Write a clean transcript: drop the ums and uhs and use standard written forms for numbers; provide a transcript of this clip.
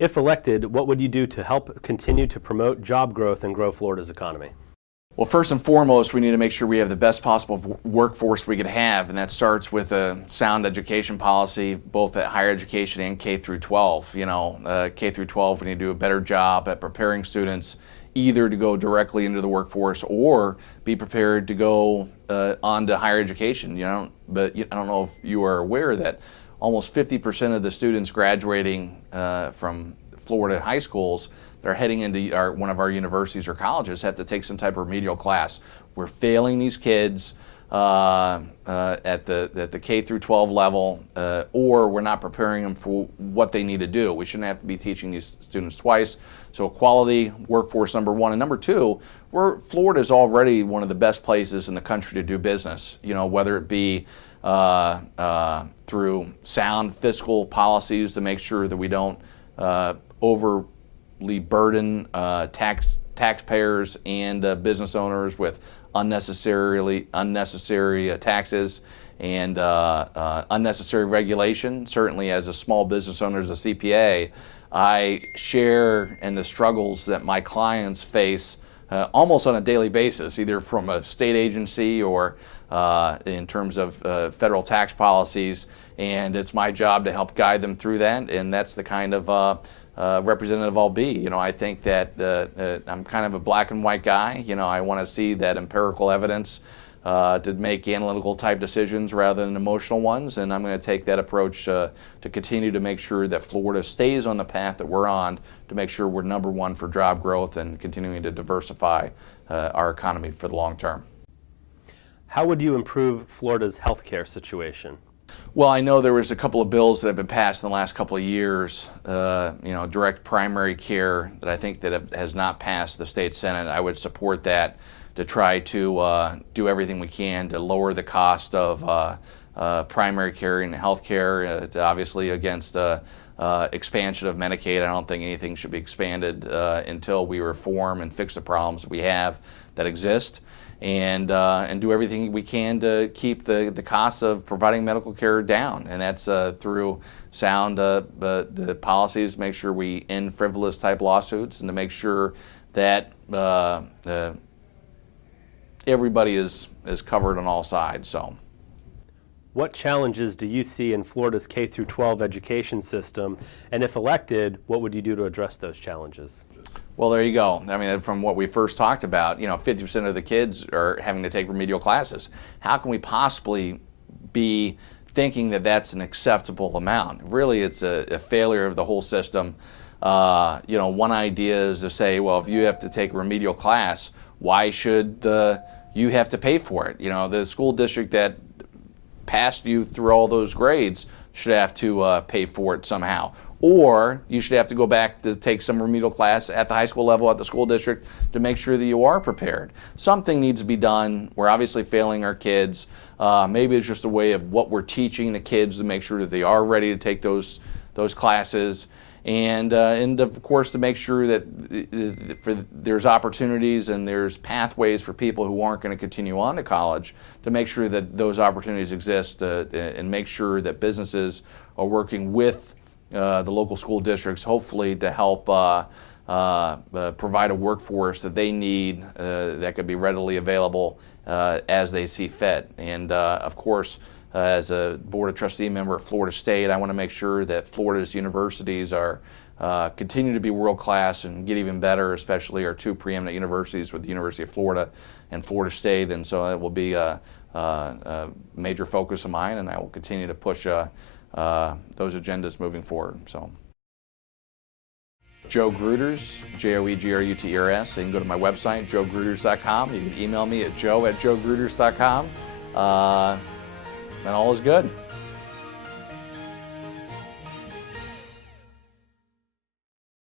If elected, what would you do to help continue to promote job growth and grow Florida's economy? Well, first and foremost, we need to make sure we have the best possible workforce we could have, and that starts with a sound education policy, both at higher education and K through 12. K through 12, we need to do a better job at preparing students either to go directly into the workforce or be prepared to go on to higher education. But I don't know if you are aware that almost 50% of the students graduating from Florida high schools that are heading into one of our universities or colleges have to take some type of remedial class. We're failing these kids at the K through 12 level, or we're not preparing them for what they need to do. We shouldn't have to be teaching these students twice. So quality workforce, number one. And number two, Florida is already one of the best places in the country to do business, whether it be through sound fiscal policies to make sure that we don't overly burden taxpayers and business owners with unnecessary taxes and unnecessary regulation. Certainly, as a small business owner, as a CPA, I share in the struggles that my clients face almost on a daily basis, either from a state agency or in terms of federal tax policies, and it's my job to help guide them through that, and that's the kind of representative I'll be. I think that I'm kind of a black and white guy. I want to see that empirical evidence to make analytical type decisions rather than emotional ones, and I'm going to take that approach to continue to make sure that Florida stays on the path that we're on, to make sure we're number one for job growth and continuing to diversify our economy for the long term. How would you improve Florida's healthcare situation? Well, I know there was a couple of bills that have been passed in the last couple of years, direct primary care, that I think that has not passed the state Senate. I would support that to try to do everything we can to lower the cost of primary care and health care, obviously against expansion of Medicaid. I don't think anything should be expanded until we reform and fix the problems we have that exist. And do everything we can to keep the costs of providing medical care down, and that's through sound the policies, make sure we end frivolous type lawsuits, and to make sure that everybody is covered on all sides. So, what challenges do you see in Florida's K through 12 education system, and if elected, what would you do to address those challenges? Well, there you go. I mean, from what we first talked about, 50% of the kids are having to take remedial classes. How can we possibly be thinking that that's an acceptable amount? Really, it's a failure of the whole system. One idea is to say, well, if you have to take a remedial class, why should you have to pay for it? The school district that passed you through all those grades should have to pay for it somehow. Or you should have to go back to take some remedial class at the high school level at the school district to make sure that you are prepared. Something needs to be done. We're obviously failing our kids. Maybe it's just a way of what we're teaching the kids to make sure that they are ready to take those classes. And of course to make sure that there's opportunities and there's pathways for people who aren't going to continue on to college, to make sure that those opportunities exist and make sure that businesses are working with the local school districts, hopefully to help provide a workforce that they need that could be readily available as they see fit. And of course, as a Board of Trustee member at Florida State, I want to make sure that Florida's universities are continue to be world class and get even better, especially our two preeminent universities with the University of Florida and Florida State. And so it will be a major focus of mine, and I will continue to push those agendas moving forward. So, Joe Gruters, JoeGruters. You can go to my website, joegruters.com. You can email me at joe@joegruters.com. And all is good.